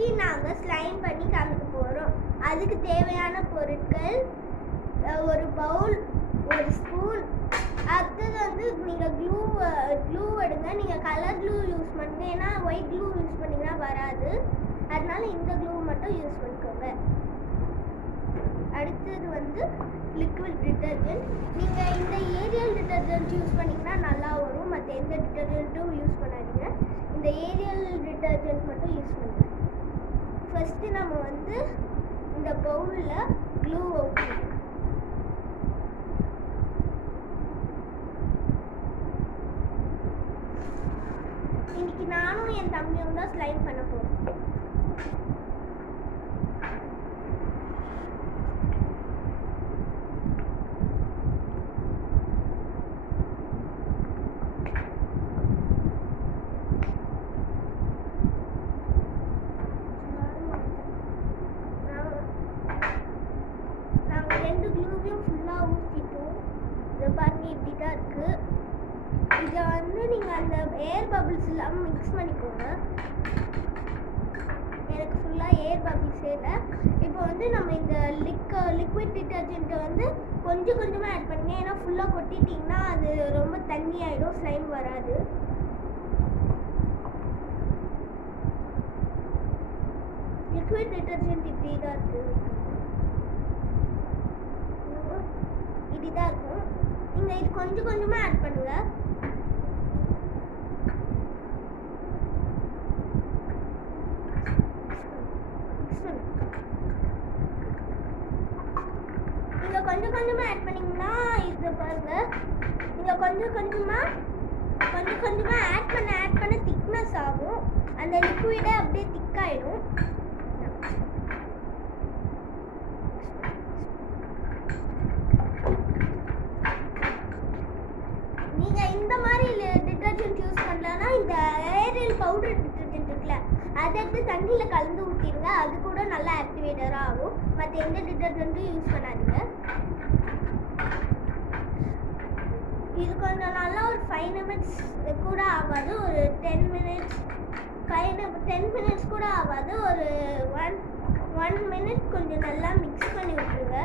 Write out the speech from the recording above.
இன்னைக்கு நாங்கள் ஸ்லைம் பண்ணி காமிக்க போகிறோம். அதுக்கு தேவையான பொருட்கள் ஒரு பவுல், ஒரு ஸ்பூன். அடுத்தது வந்து நீங்கள் க்ளூ எடுங்க. நீங்கள் கலர் க்ளூ யூஸ் பண்ணுங்க, ஏன்னா ஒயிட் க்ளூ யூஸ் பண்ணிங்கன்னா வராது. அதனால இந்த க்ளூ மட்டும் யூஸ் பண்ணிக்கோங்க. அடுத்தது வந்து லிக்விட் டிட்டர்ஜென்ட். நீங்கள் இந்த ஏரியல் டிட்டர்ஜென்ட் யூஸ் பண்ணிங்கன்னா நல்லா வரும். மற்ற எந்த டிட்டர்ஜென்ட்டும் யூஸ் பண்ணாதீங்க, இந்த ஏரியல் டிட்டர்ஜென்ட் மட்டும் யூஸ் பண்ணுங்க. ஃபஸ்ட்டு நம்ம வந்து இந்த பவுலில் க்ளூ ஊற்றிடுங்க. இன்னைக்கு நானும் என் தம்பியும் தான் ஸ்லைம் பண்ண போகிறோம். பாருங்க, இப்படி தான் இருக்கு. இதை வந்து நீங்கள் அந்த ஏர் பபிள்ஸ் இல்லாமல் மிக்ஸ் பண்ணிக்கோங்க. எனக்கு ஃபுல்லாக ஏர் பபிள்ஸ் இல்லை. இப்போ வந்து நம்ம இந்த லிக்விட் டிட்டர்ஜென்ட்டை வந்து கொஞ்சம் கொஞ்சமாக ஆட் பண்ணுங்க, ஏன்னா ஃபுல்லாக கொட்டிட்டிங்கன்னா அது ரொம்ப தண்ணி ஆகிடும், ஸ்லைம் வராது. லிக்விட் டிட்டர்ஜென்ட் இப்படி தான் இருக்குது, இப்படிதான் இருக்கும். நீங்கள் இது கொஞ்சம் கொஞ்சமாக ஆட் பண்ணுங்க. நீங்கள் கொஞ்சம் கொஞ்சமாக ஆட் பண்ணிங்கன்னா இது பாருங்க, நீங்கள் கொஞ்சம் கொஞ்சமாக ஆட் பண்ண திக்னஸ் ஆகும். அந்த லிக்விடை அப்படியே திக்காயிடும். நீங்கள் இந்த மாதிரி டிட்டர்ஜென்ட் யூஸ் பண்ணலன்னா இந்த ஏரியல் பவுடர் டிட்டர்ஜென்ட் இருக்குல்ல, அதை எடுத்து தண்ணியில் கலந்து ஊற்றிடுங்க. அது கூட நல்லா ஆக்டிவேட்டராக ஆகும். மற்ற எந்த டிட்டர்ஜென்ட்டும் யூஸ் பண்ணாதீங்க. இது கொஞ்சம் நல்லா ஒரு 5 minutes கூட ஆகாது, ஒரு 10 minutes 10 minutes கூட ஆகாது, ஒரு 1 minute கொஞ்சம் நல்லா மிக்ஸ் பண்ணி விட்டுருங்க.